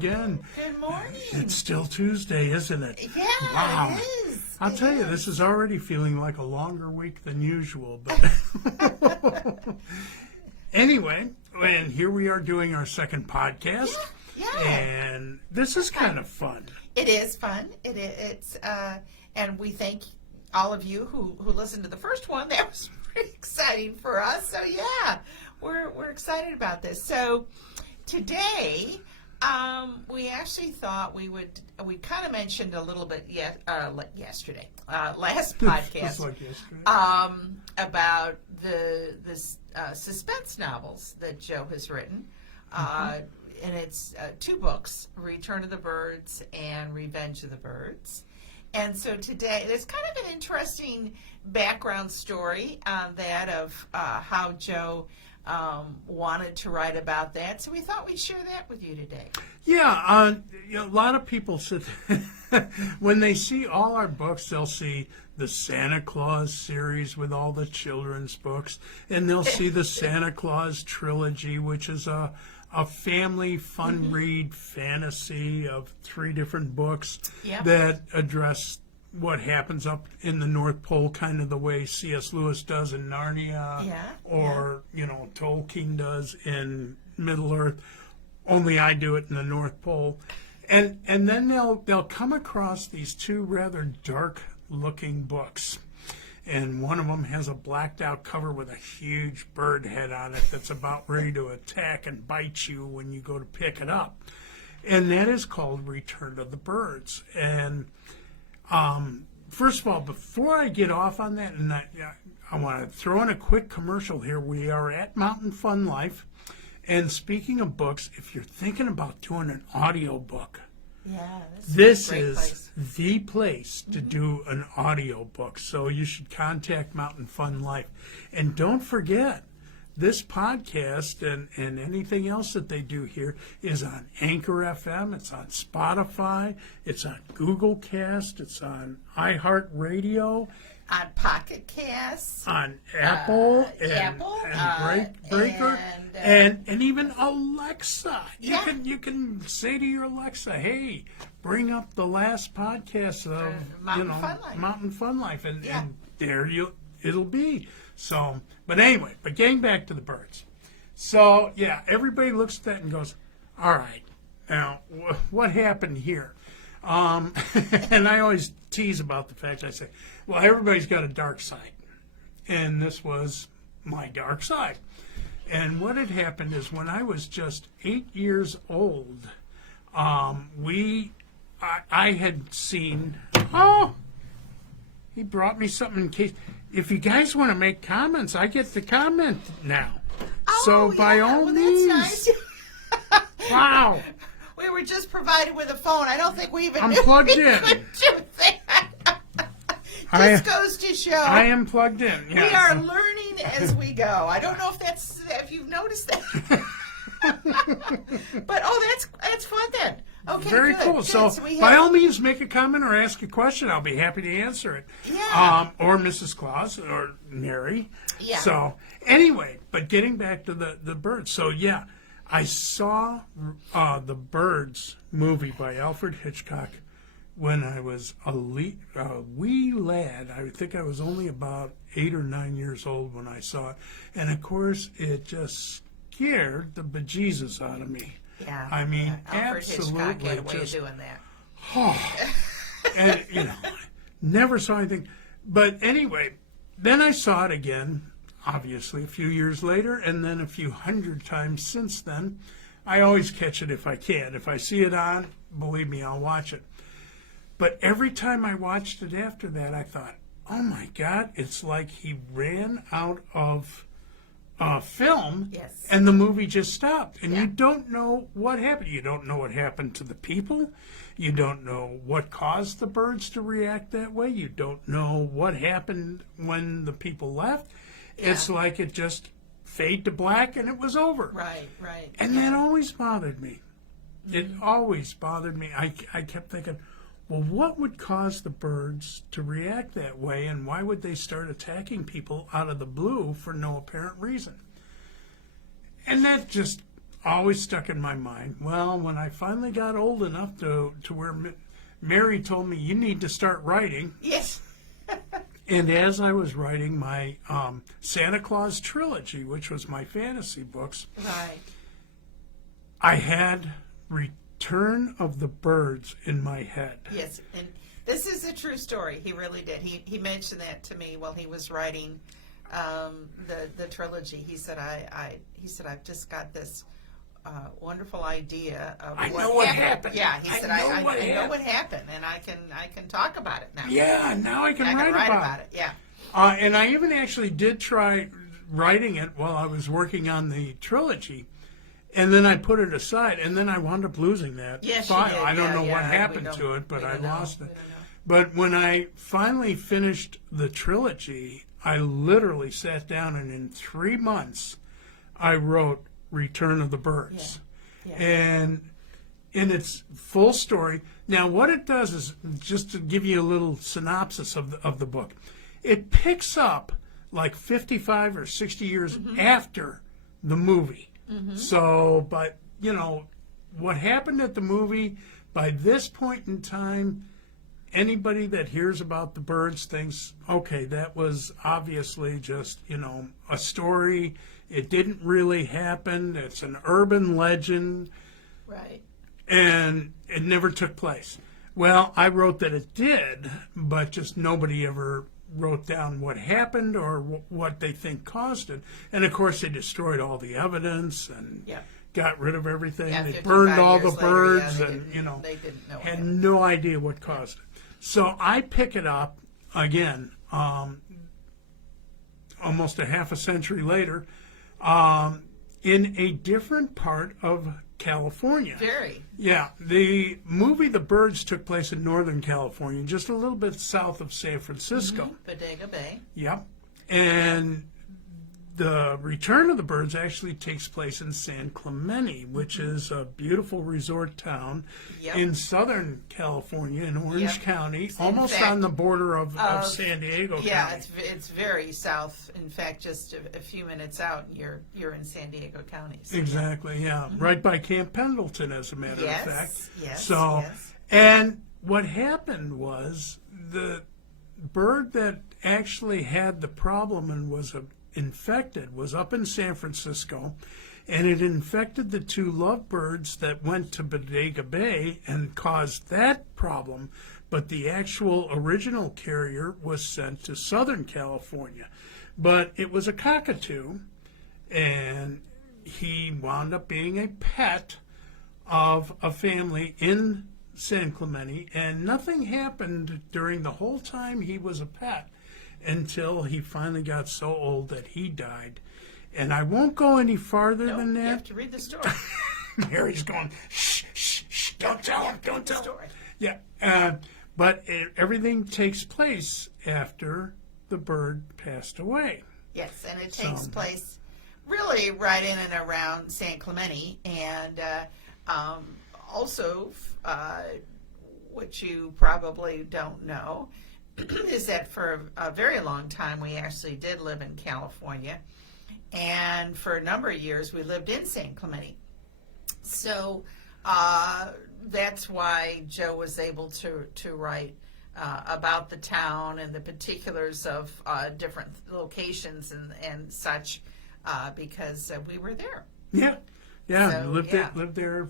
again. Good morning. It's still Tuesday, isn't it? Yeah, Wow. it is. I'll tell you, this is already feeling like a longer week than usual. But anyway, and here we are doing our second podcast. Yeah. And this is kind of fun. It is fun. And we thank all of you who listened to the first one. That was pretty exciting for us. So yeah, we're excited about this. So today, we actually thought we kind of mentioned a little bit yesterday, last podcast, Just like yesterday. about the suspense novels that Joe has written. And it's two books, Return of the Birds and Revenge of the Birds. And so today, there's kind of an interesting background story on that of how Joe wanted to write about that. So we thought we'd share that with you today. Yeah, a lot of people sit when they see all our books, they'll see the Santa Claus series with all the children's books, and they'll see the Santa Claus trilogy, which is a family fun read fantasy of 3 different books that address what happens up in the North Pole, kind of the way C.S. Lewis does in Narnia, or Tolkien does in Middle Earth. Only I do it in the North Pole, and then they'll come across these 2 rather dark-looking books. And one of them has a blacked-out cover with a huge bird head on it that's about ready to attack and bite you when you go to pick it up. And that is called Return of the Birds. And first of all, before I get off on that, and I want to throw in a quick commercial here. We are at Mountain Fun Life. And speaking of books, if you're thinking about doing an audio book, this is the place to do an audio book. So you should contact Mountain Fun Life. And don't forget, this podcast and anything else that they do here is on Anchor FM, it's on Spotify, it's on Google Cast, it's on iHeartRadio, on Pocket Casts, on Apple, and Breaker, and even Alexa. You can say to your Alexa, "Hey, bring up the last podcast of Mountain Fun Life," and there it'll be. So, but anyway, getting back to the birds. So yeah, everybody looks at that and goes, "All right, now what happened here?" And I always tease about the fact, I say, well, everybody's got a dark side. And this was my dark side. And what had happened is when I was just 8 years old, I had seen, he brought me something in case. If you guys want to make comments, I get to comment now. So by all means. That's nice. Wow. We were just provided with a phone. I don't think we even I'm knew plugged we in. could do that. Just goes to show. I am plugged in. Yeah. We are learning as we go. I don't know if you've noticed that. But that's fun then. Okay, very good, cool. Good. So by all means, make a comment or ask a question. I'll be happy to answer it. Yeah. Or Mrs. Claus or Mary. Yeah. So anyway, but getting back to the birds. So yeah, I saw the Birds movie by Alfred Hitchcock when I was a wee lad. I think I was only about 8 or 9 years old when I saw it. And of course, it just scared the bejesus out of me. Yeah. I mean, Alfred absolutely. Hitchcock had a way of doing that. And, never saw anything. But anyway, then I saw it again, obviously, a few years later, and then a few hundred times since then. I always catch it if I can. If I see it on, believe me, I'll watch it. But every time I watched it after that, I thought, oh my God, it's like he ran out of film, and the movie just stopped. And you don't know what happened. You don't know what happened to the people. You don't know what caused the birds to react that way. You don't know what happened when the people left. Yeah. It's like it just fade to black and it was over. Right. And that always bothered me. It always bothered me. I kept thinking, well, what would cause the birds to react that way, and why would they start attacking people out of the blue for no apparent reason? And that just always stuck in my mind. Well, when I finally got old enough to where Mary told me, you need to start writing. Yes. And as I was writing my Santa Claus trilogy, which was my fantasy books, Right. I had Return of the Birds in my head. Yes, and this is a true story. He really did. He mentioned that to me while he was writing the trilogy. He said, I've just got this wonderful idea of I know what happened. Yeah, he said, I know what happened. happened, and I can talk about it now. Yeah, now I can write about it. Yeah. And I even actually did try writing it while I was working on the trilogy, and then I put it aside, and then I wound up losing that Yes, you file. did. I don't Yeah, know yeah, what we happened don't- to it, but we I don't know. lost We it. don't know. But when I finally finished the trilogy, I literally sat down, and in 3 months, I wrote Return of the Birds. Yeah. And in its full story. Now, what it does is, just to give you a little synopsis of the book, it picks up like 55 or 60 years after the movie. So, but, you know, what happened at the movie, by this point in time, anybody that hears about the birds thinks, okay, that was obviously just, you know, a story. It didn't really happen. It's an urban legend. Right. And it never took place. Well, I wrote that it did, but just nobody ever wrote down what happened or what they think caused it. And of course, they destroyed all the evidence and Yeah. got rid of everything. Yeah, They 55 burned all the years later, birds, they and didn't- you know, they didn't know what had happened. no idea what caused it. So I pick it up again, almost a half a century later, in a different part of California. Very. Yeah, the movie The Birds took place in Northern California, just a little bit south of San Francisco. Bodega Bay. Yep. And the Return of the Birds actually takes place in San Clemente, which is a beautiful resort town Yep. in Southern California, in Orange Yep. County, almost fact, on the border of San Diego Yeah, County. it's very south. In fact, just a few minutes out, you're in San Diego County. So Exactly, yeah. Right by Camp Pendleton, as a matter Yes, of fact. yes, So, yes. and what happened was the bird that actually had the problem and was infected was up in San Francisco, and it infected the two lovebirds that went to Bodega Bay and caused that problem. But the actual original carrier was sent to Southern California. But it was a cockatoo, and he wound up being a pet of a family in San Clemente, and nothing happened during the whole time he was a pet until he finally got so old that he died. And I won't go any farther No, than you have that. to read the story. Mary's going, shh, shh, shh, don't tell him, don't tell him. Story. Yeah, but everything takes place after the bird passed away. Yes, and it takes So- place really right in and around San Clemente, and also, what you probably don't know is that for a very long time we actually did live in California, and for a number of years we lived in San Clemente. So that's why Joe was able to write about the town and the particulars of different locations and such, because we were there. Yeah, So, lived yeah. lived there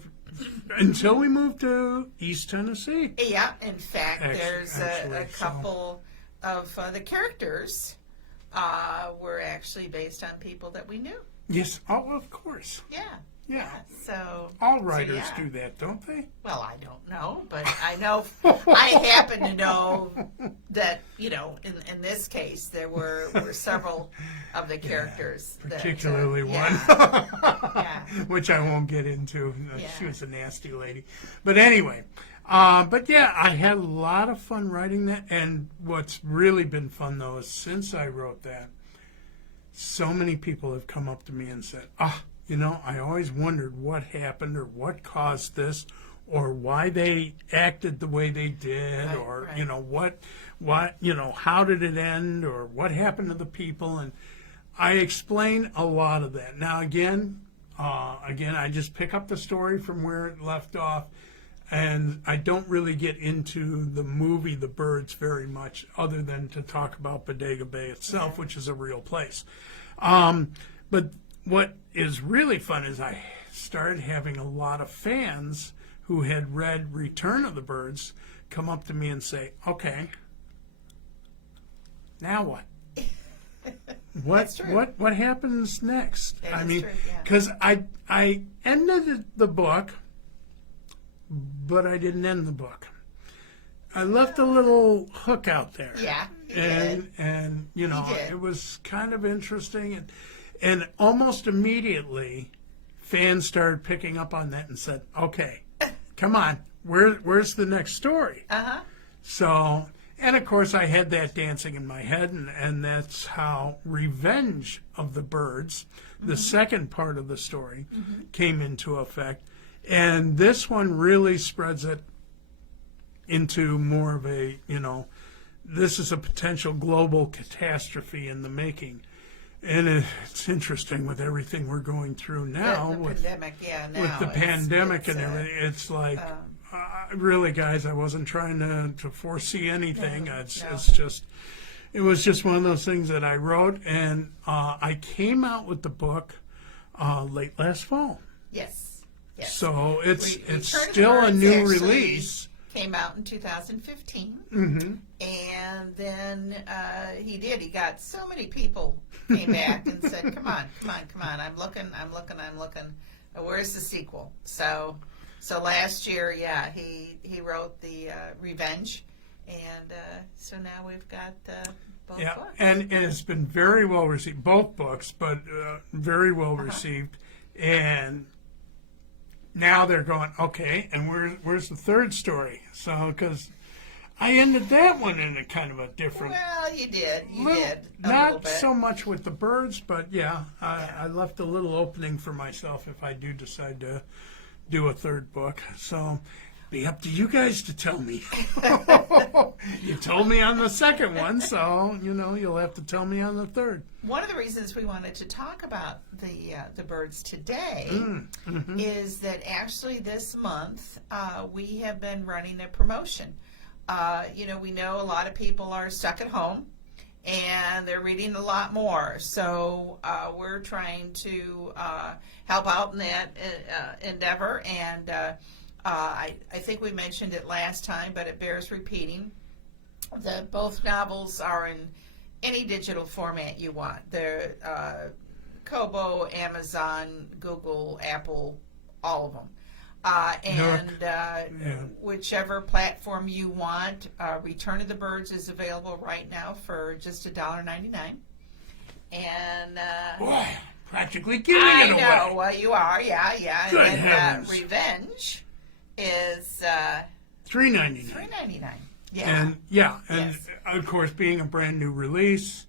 until we moved to East Tennessee. Yeah, in fact, there's Actually, a couple of the characters were actually based on people that we knew. Yes, oh, of course. Yeah. Yeah. So All writers yeah. do that, don't they? Well, I don't know, but I know I happen to know that in this case there were several of the characters. Particularly one, Yeah. which I won't get into. Yeah. She was a nasty lady. But anyway, but yeah, I had a lot of fun writing that. And what's really been fun, though, is since I wrote that, so many people have come up to me and said, I always wondered what happened or what caused this or why they acted the way they did, Right, or, right. what, how did it end, or what happened to the people. And I explain a lot of that. Now, again, again, I just pick up the story from where it left off, and I don't really get into the movie The Birds very much, other than to talk about Bodega Bay itself, which is a real place. But what is really fun is I started having a lot of fans who had read Return of the Birds come up to me and say, okay, now what? What happens next? That I is mean, true, yeah. because I ended the book, but I didn't end the book. I left a little hook out there. Yeah, you and did. and you know, You did. it was kind of interesting, and almost immediately fans started picking up on that and said, okay, come on, where's the next story? Uh-huh. So, and of course, I had that dancing in my head, and that's how Revenge of the Birds, the second part of the story, came into effect. And this one really spreads it into more of a, this is a potential global catastrophe in the making. And it's interesting with everything we're going through now, The with pandemic, yeah, now. the it's- pandemic it's, and everything. It's like, really, guys, I wasn't trying to foresee anything. No. It was just one of those things that I wrote, and I came out with the book late last fall. Yes. Yes. So it's Return of the still a Birds new actually release. Came out in 2015. Mm-hmm. And then he did. He got so many people came back and said, come on. I'm looking. Where's the sequel? So last year, yeah, he wrote the Revenge. And so now we've got both books. And it's been very well received, both books, but very well received. And now they're going, okay, and where's the third story? So, because I ended that one in a kind of a different... Well, you did. A little little bit. so much with the birds, but yeah, I left a little opening for myself if I do decide to do a third book. So, be up to you guys to tell me. You told me on the second one, so, you'll have to tell me on the third. One of the reasons we wanted to talk about the birds today is that actually this month we have been running a promotion. We know a lot of people are stuck at home and they're reading a lot more. So we're trying to help out in that endeavor. And I think we mentioned it last time, but it bears repeating. Both novels are in any digital format you want. They're Kobo, Amazon, Google, Apple, all of them. Whichever platform you want. Return of the Birds is available right now for just $1.99. And boy, practically giving I it away. know, well, you are, yeah. Good And then heavens. Revenge is $3.99. $3.99. Yeah. And Yes. of course, being a brand new release,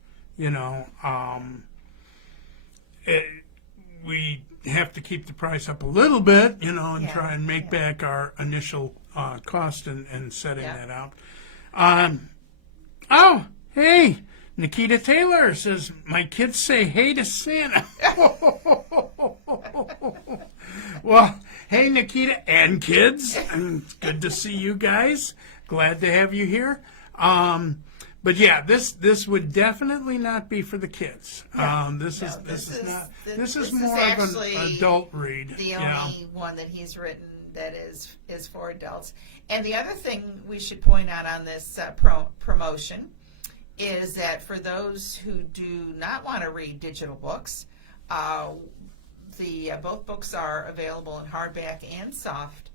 we have to keep the price up a little bit, and try and make back our initial cost and setting that out. Oh, hey, Nikita Taylor says, my kids say hey to Santa. Well, hey, Nikita and kids. It's good to see you guys. Glad to have you here. But yeah, this would definitely not be for the kids. This is more of an adult read. The only one that he's written that is for adults. And the other thing we should point out on this promotion is that for those who do not want to read digital books, both books are available in hardback and soft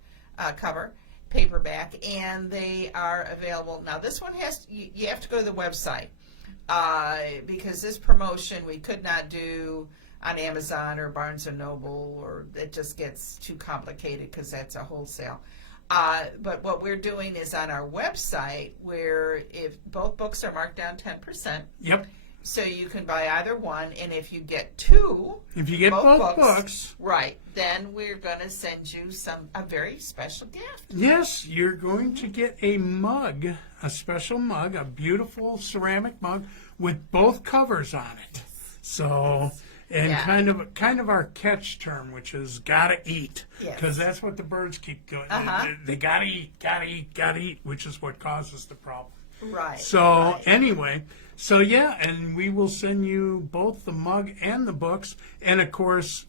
cover. Paperback, and they are available now. This one you have to go to the website because this promotion we could not do on Amazon or Barnes and Noble, or it just gets too complicated because that's a wholesale. But what we're doing is on our website, where if both books are marked down 10%. Yep. So you can buy either one, and if you get both books, right, then we're going to send you a very special gift. Yes, you're going to get a mug, a special mug, a beautiful ceramic mug with both covers on it. So, and Yeah. kind of our catch term, which is gotta eat, Yes. because that's what the birds keep doing. Uh-huh. They gotta eat, gotta eat, gotta eat, which is what causes the problem. Right. So right. anyway, so yeah, and we will send you both the mug and the books, and of course,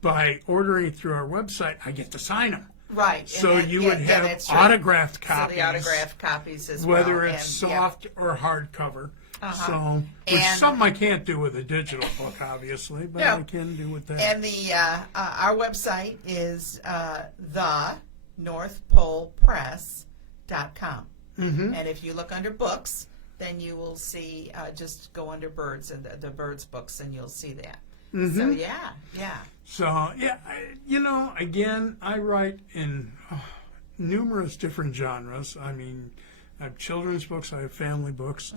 by ordering through our website, I get to sign them. Right. and So then- you yeah, would yeah, have that's true. autographed So copies, the autographed copies as whether well. it's and, yeah. soft or hardcover. Uh-huh. So, which is And- something I can't do with a digital book, obviously, but No. I can do with that. And the our website is the NorthPolePress.com. Mm-hmm. And if you look under books, then you will see, just go under birds and the birds books, and you'll see that. Mm-hmm. So yeah. So, yeah, again, I write in numerous different genres. I mean, I have children's books, I have family books,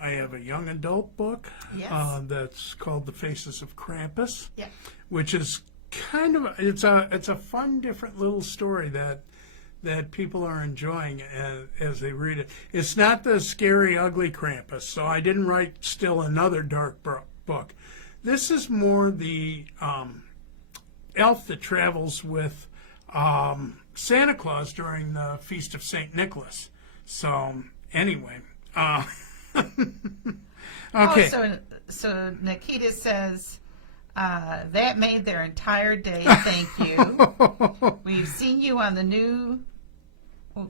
I have a young adult book Yes. that's called The Faces of Krampus, Yeah. which is kind of it's a fun, different little story that people are enjoying as they read it. It's not the scary, ugly Krampus, so I didn't write still another dark book. This is more the elf that travels with Santa Claus during the Feast of St. Nicholas. So, anyway. Okay. Oh, so Nikita says, that made their entire day. Thank you. We've seen you on the new,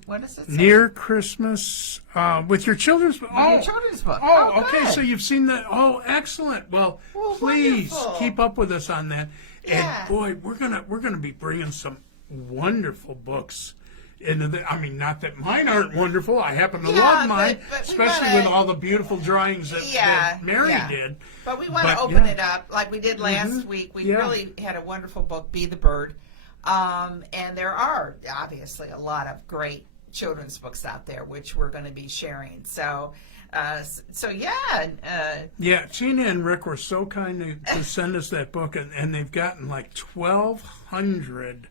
what does it say? Near Christmas with your children's book. Your children's book. Oh, okay. good. So you've seen that. Oh, excellent. Well, please wonderful. keep up with us on that. Yeah. And boy, we're gonna be bringing some wonderful books into the. I mean, not that mine aren't wonderful. I happen to Yeah, love mine, but we especially wanna- with all the beautiful drawings that Mary yeah. did. But we want to But, open yeah. it up like we did last week. We Yeah. really had a wonderful book, Be the Bird. And there are obviously a lot of great children's books out there, which we're going to be sharing. So, Yeah, Tina and Rick were so kind to send us that book, and they've gotten like 1,200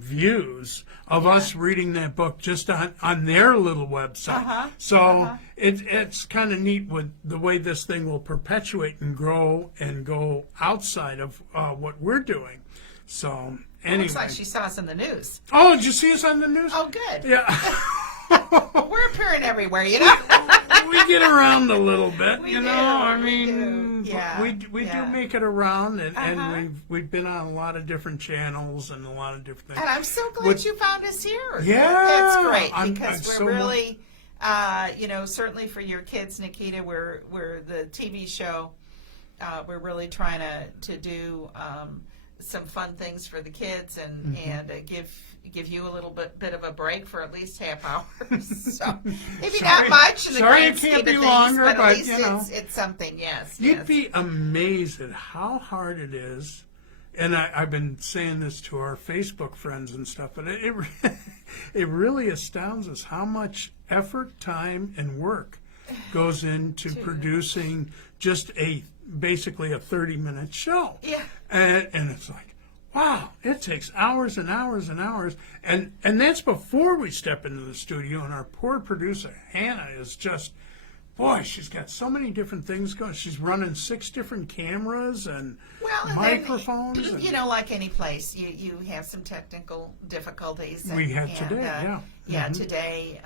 views of us reading that book just on their little website. So it's kind of neat with the way this thing will perpetuate and grow and go outside of what we're doing. So anyway. looks like she saw us in the news. Oh, did you see us on the news? Oh, good. Yeah. Well, we're appearing everywhere, you know. We get around a little bit, We you know. do, I we mean, do. Yeah, we yeah. do make it around, and Uh-huh. we've been on a lot of different channels and a lot of different things. And I'm so glad What- you found us here. Yeah, That's great I'm because so we're really, certainly for your kids, Nikita, we're the TV show. We're really trying to do some fun things for the kids and give you a little bit of a break for at least half hour. So maybe Sorry- not much in the sorry grand it scheme can't of be things, longer, but but, at least you know. it's something. Yes, You'd yes. be amazed at how hard it is. And I've been saying this to our Facebook friends and stuff, but it really astounds us how much effort, time, and work goes into producing just basically a 30-minute show. Yeah. And it's like, wow, it takes hours and hours and hours. And that's before we step into the studio. And our poor producer, Hannah, is just, boy, she's got so many different things going. She's running 6 different cameras and And microphones. then, and, like any place, you have some technical difficulties. We had today, yeah. Yeah, today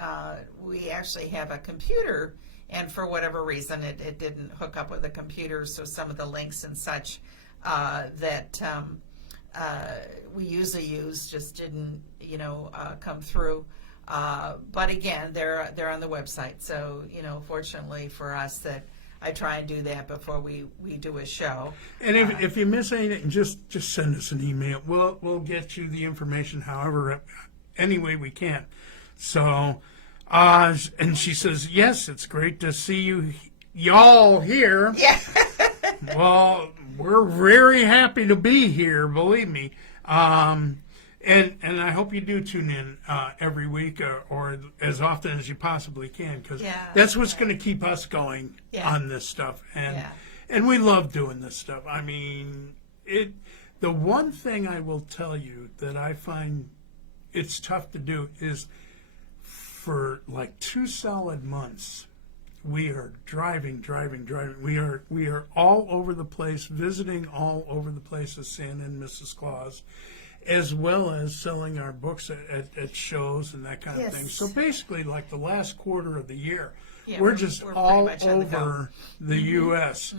we actually have a computer, and for whatever reason, it didn't hook up with the computer, so some of the links and such that we usually use just didn't, come through. But again, they're on the website, so fortunately for us that I try and do that before we do a show. and if you miss anything, just send us an email. We'll get you the information however, any way we can. So, and she says, yes, it's great to see y'all here. Yeah. Well, we're very happy to be here, believe me. And I hope you do tune in every week or as often as you possibly can, because that's what's going to keep us going on this stuff. And we love doing this stuff. I mean, the one thing I will tell you that I find it's tough to do is for like 2 solid months, we are driving. We are all over the place, visiting all over the place as Santa and Mrs. Claus, as well as selling our books at shows and that kind of thing. So basically, like the last quarter of the year, we're just all over the U.S.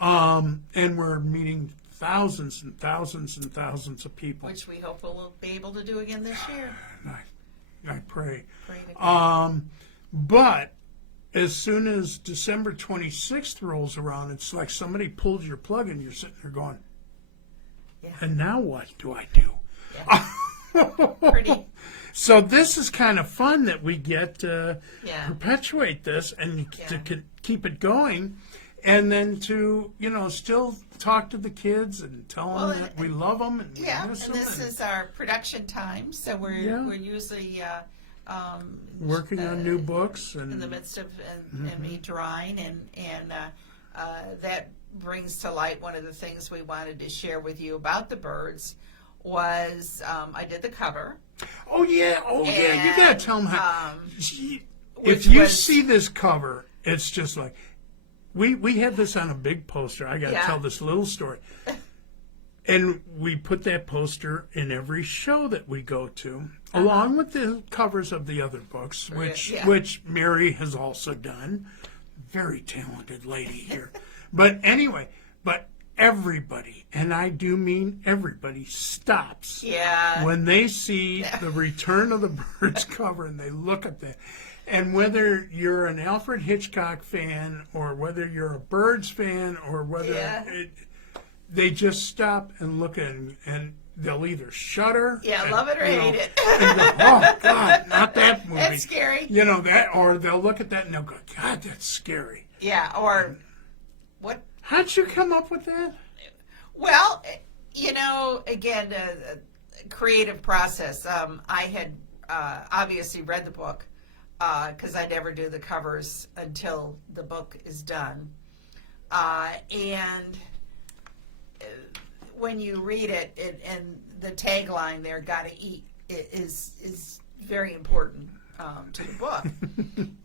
And we're meeting thousands and thousands and thousands of people. Which we hope we'll be able to do again this year. I pray. Pray to God. But as soon as December 26th rolls around, it's like somebody pulled your plug and you're sitting there going, and now what do I do? Pretty. So this is kind of fun that we get to perpetuate this and to keep it going, and then to, still talk to the kids and tell them that we love them and we miss them. And this is our production time, so we're usually working on new books and in the midst of and me drawing, and that brings to light one of the things we wanted to share with you about the birds was I did the cover. Oh yeah, you gotta tell them how. If you see this cover, it's just like we had this on a big poster. I gotta tell this little story. And we put that poster in every show that we go to, along with the covers of the other books, which Mary has also done. Very talented lady here. But anyway, everybody, and I do mean everybody, stops when they see the Return of the Birds cover and they look at that. And whether you're an Alfred Hitchcock fan or whether you're a Birds fan or whether they just stop and look at it, and they'll either shudder, love it or hate it, and go, oh God, not that movie. That's scary. That, or they'll look at that and they'll go, God, that's scary. Yeah, or what? How'd you come up with that? Well, again, creative process. I had obviously read the book because I never do the covers until the book is done, and when you read it, and the tagline there, "Gotta eat," is very important to the book.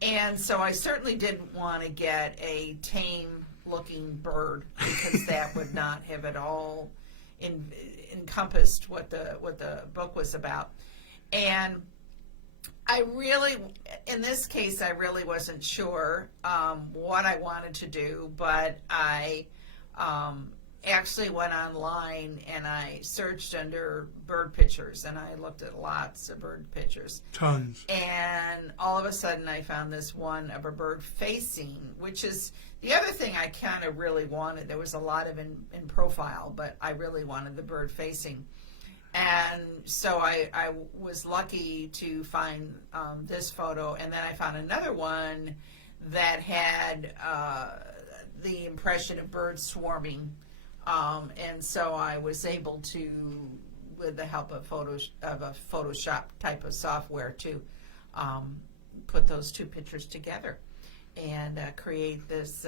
And so I certainly didn't want to get a tame-looking bird because that would not have at all encompassed what the book was about. And I really, in this case, I really wasn't sure what I wanted to do, but I actually went online and I searched under bird pictures, and I looked at lots of bird pictures. Tons. And all of a sudden I found this one of a bird facing, which is the other thing I kind of really wanted. There was a lot of in profile, but I really wanted the bird facing. And so I was lucky to find this photo, and then I found another one that had the impression of birds swarming. And so I was able to, with the help of a Photoshop type of software, to put those two pictures together and create this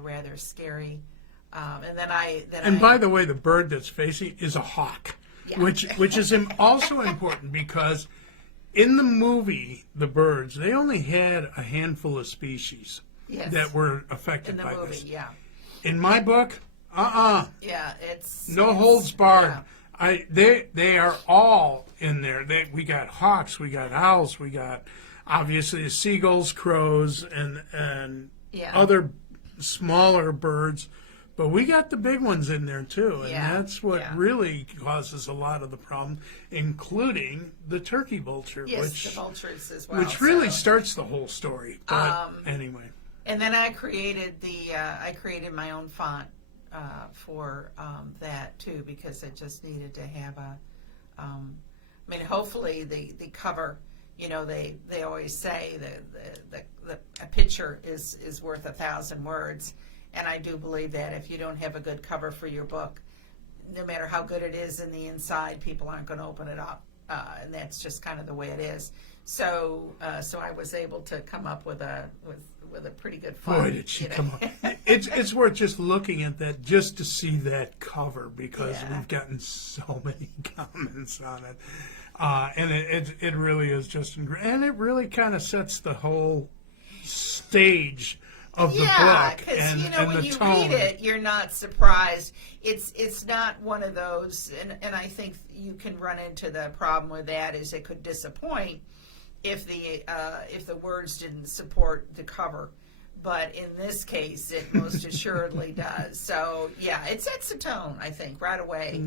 rather scary. And by the way, the bird that's facing is a hawk, which is also important because in the movie The Birds, they only had a handful of species that were affected by this. In my book. It's no holds barred. They are all in there. We got hawks, we got owls, we got obviously seagulls, crows, and other smaller birds, but we got the big ones in there too, and that's what really causes a lot of the problem, including the turkey vulture, the vultures as well, which really starts the whole story. But anyway, and then I created my own font for that too, because I just needed to have hopefully the cover, they always say that a picture is worth 1,000 words, and I do believe that if you don't have a good cover for your book, no matter how good it is in the inside, people aren't going to open it up, and that's just kind of the way it is. So I was able to come up with a pretty good font. Boy, did she come up. It's worth just looking at that just to see that cover, because we've gotten so many comments on it. And it really is just incredible. And it really kind of sets the whole stage of the yeah, book because and, you know and when the you tone. read it, you're not surprised. It's not one of those, and I think you can run into the problem with that is it could disappoint if the words didn't support the cover. But in this case, it most assuredly does. So yeah, it sets the tone. I think right away,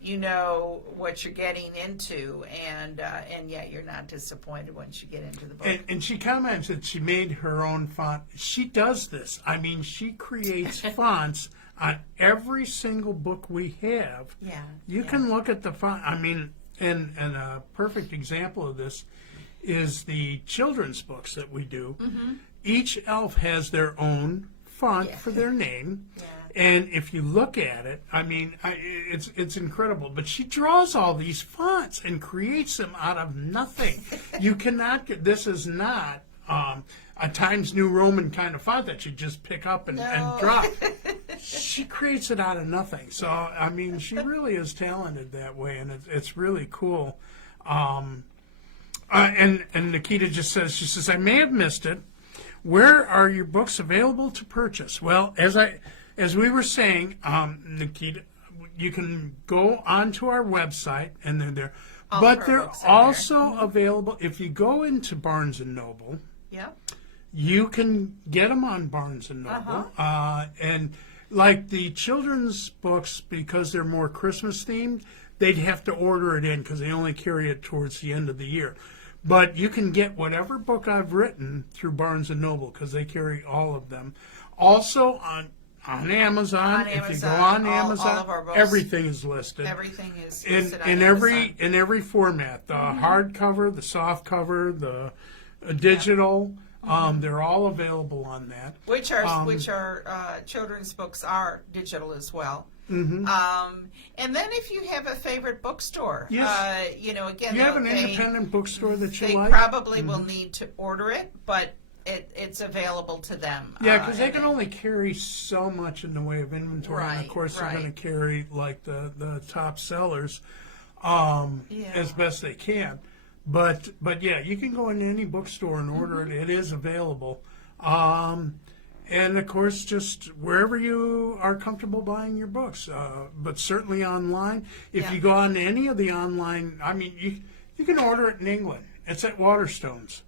you know what you're getting into, and yeah, you're not disappointed once you get into the book. And she comments that she made her own font. She does this. I mean, she creates fonts on every single book we have. Yeah, You yeah. can look at the font. I mean, and a perfect example of this is the children's books that we do. Each elf has their own font for their name. Yeah. And if you look at it, I mean, it's incredible. But she draws all these fonts and creates them out of nothing. You cannot get, this is not a Times New Roman kind of font that you just pick up and drop. She creates it out of nothing. So, I mean, she really is talented that way, and it's really cool. And Nikita just says, she says, I may have missed it. Where are your books available to purchase? Well, as we were saying, Nikita, you can go onto our website and they're there. But they're also available if you go into Barnes and Noble. Yeah. You can get them on Barnes and Noble. And like the children's books, because they're more Christmas themed, they'd have to order it in because they only carry it towards the end of the year. But you can get whatever book I've written through Barnes and Noble because they carry all of them. Also on Amazon. If you go on Amazon, all of our books, everything is listed. Everything is listed on in Amazon. every format. The hardcover, the soft cover, the digital. They're all available on that. Which are children's books are digital as well. And then if you have a favorite bookstore, Yes. you know, again, Do you have an independent bookstore that you they like? probably will need to order it, but it's available to them. Yeah, because they can only carry so much in the way of inventory, and of course they're going to carry like the top sellers as best they can. But yeah, you can go into any bookstore and order it. It is available. And of course, just wherever you are comfortable buying your books, but certainly online. If you go on to any of the online, I mean, you can order it in England. It's at Waterstones.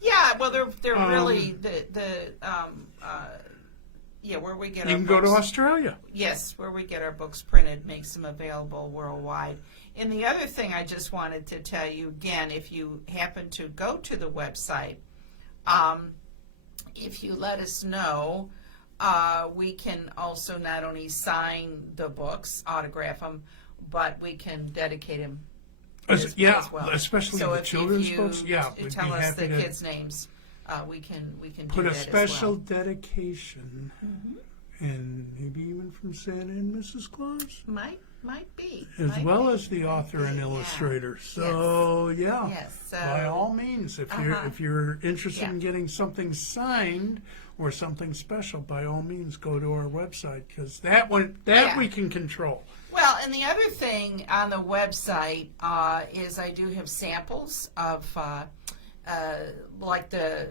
Yeah, well, they're really where we get You our can books. go to Australia. Yes, where we get our books printed makes them available worldwide. And the other thing I just wanted to tell you again, if you happen to go to the website, if you let us know, we can also not only sign the books, autograph them, but we can dedicate them as well. Especially so the children's books. Yeah, you we'd tell be us happy the to kids' names. We can put do a that special as well. dedication, and maybe even from Santa and Mrs. Claus, Might be as might well be. as the author and Yeah. illustrator. So yeah, Yes. by all means, if you're interested in getting something signed or something special, by all means, go to our website because that we can control. Well, and the other thing on the website is I do have samples of like the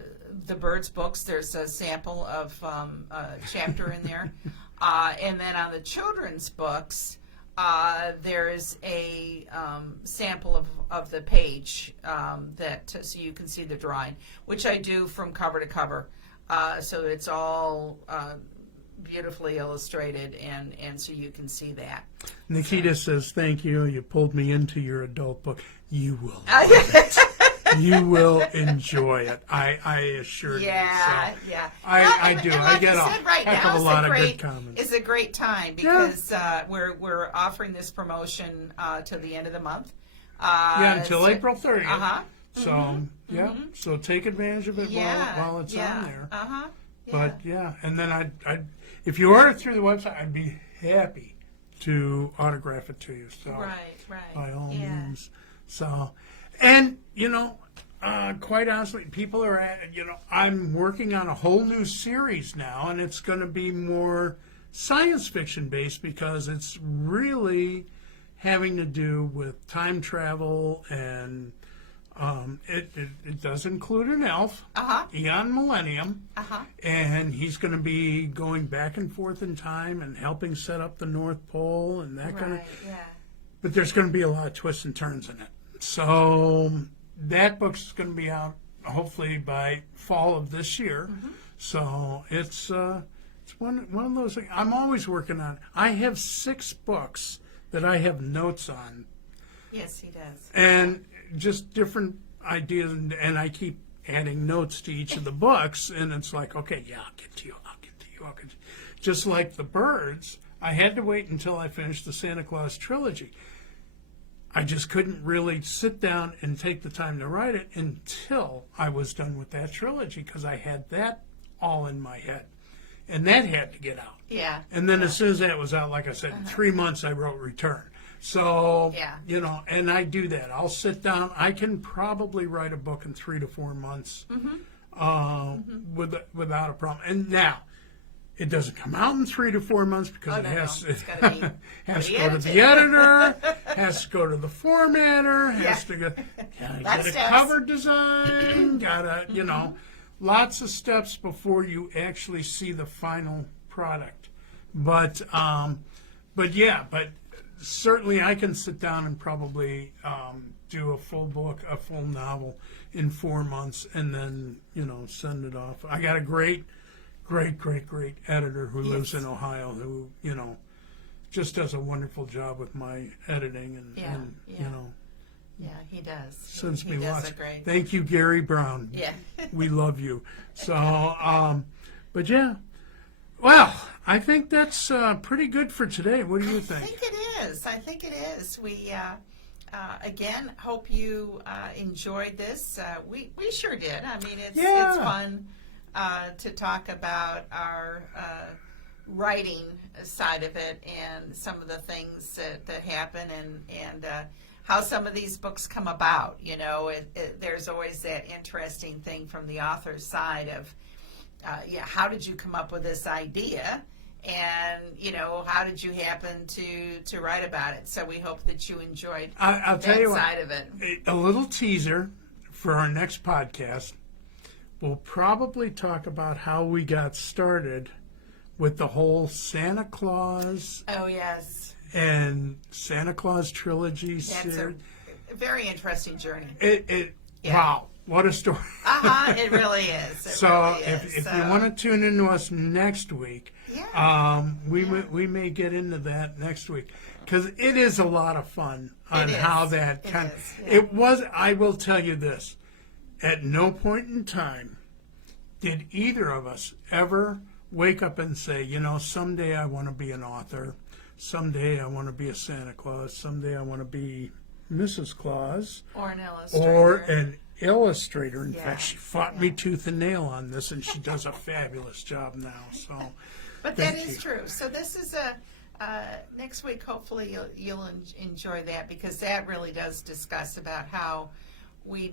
birds books. There's a sample of a chapter in there, and then on the children's books, there is a sample of the page so you can see the drawing, which I do from cover to cover. So it's all beautifully illustrated, and so you can see that. Nikita says, "Thank you. You pulled me into your adult book. You will." You will enjoy it. I assure you. Yeah, So yeah. I do. And I like get you a said, right heck now of a lot of good comments. It's a great time because we're offering this promotion till the end of the month. Until April 30th. So so take advantage of it while it's on there. But and then I if you order through the website, I'd be happy to autograph it to you. So right. by all means. So, and quite honestly, people are I'm working on a whole new series now, and it's going to be more science fiction based because it's really having to do with time travel and It does include an elf, Uh-huh. Eon Millennium, Uh-huh. and he's going to be going back and forth in time and helping set up the North Pole and that kind of. Right, yeah. But there's going to be a lot of twists and turns in it. So that book's going to be out hopefully by fall of this year. So it's one of those things. I'm always working on. I have 6 books that I have notes on, Yes, he does. and just different ideas, and I keep adding notes to each of the books, and it's like, okay, yeah, I'll get to you, I'll get to you, I'll get to you. Just like the birds, I had to wait until I finished the Santa Claus trilogy. I just couldn't really sit down and take the time to write it until I was done with that trilogy, because I had that all in my head, and that had to get out. Yeah. And then as soon as that was out, like I said, in 3 months I wrote Return. So, Yeah. you know, and I do that. I'll sit down. I can probably write a book in 3 to 4 months without a problem. And now, it doesn't come out in 3 to 4 months because Oh, it no, has, no. It's gotta be has to pretty go to the edited. editor, has to go to the formatter, has to go, gotta Lots get a of steps. cover design, gotta, you know, lots of steps before you actually see the final product. But yeah, but certainly I can sit down and probably do a full book, a full novel in 4 months, and then, you know, send it off. I got a great editor who lives in Ohio who, you know, just does a wonderful job with my editing and you know, Yeah, he does. sends he me does lots. a great. Thank you, Gary Brown. Yeah. We love you. So, but yeah, well, I think that's pretty good for today. What do you I think? think it is. I think it is. We again hope you enjoyed this. We sure did. I mean, it's fun to talk about our writing side of it and some of the things that happen and how some of these books come about. You know, there's always that interesting thing from the author's side of, how did you come up with this idea? And, you know, how did you happen to write about it? So we hope that you enjoyed I'll tell you side what, of it. a little teaser for our next podcast. We'll probably talk about how we got started with the whole Santa Claus Oh, yes. and Santa Claus trilogy That's series. a very interesting journey. Wow, what a story. It really is. It So really if is. you want to tune into us next week, we may get into that next week, because it is a lot of fun on It how is. that It kind is, yeah. it was. I will tell you this: at no point in time did either of us ever wake up and say, you know, someday I want to be an author, someday I want to be a Santa Claus, someday I want to be Mrs. Claus Or an illustrator. or an illustrator. In Yeah, fact, she fought me tooth and nail on this, and she does a fabulous job now. So, But that thank is you. true. So this is next week. Hopefully you'll enjoy that, because that really does discuss about how we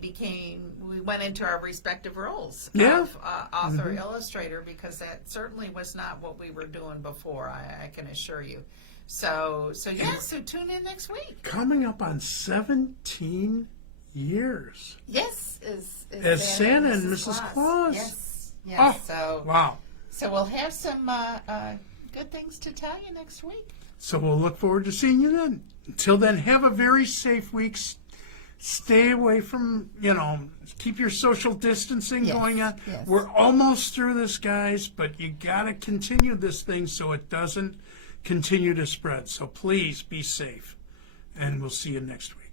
went into our respective roles of author, illustrator, because that certainly was not what we were doing before. I can assure you. So tune in next week. Coming up on 17 years Yes, as Santa and Mrs. Claus. Yes. Oh, So wow. So we'll have some good things to tell you next week. So we'll look forward to seeing you then. Until then, have a very safe week. Stay away from, you know, keep your social distancing going on. yes. We're almost through this, guys, but you got to continue this thing so it doesn't continue to spread. So please be safe, and we'll see you next week.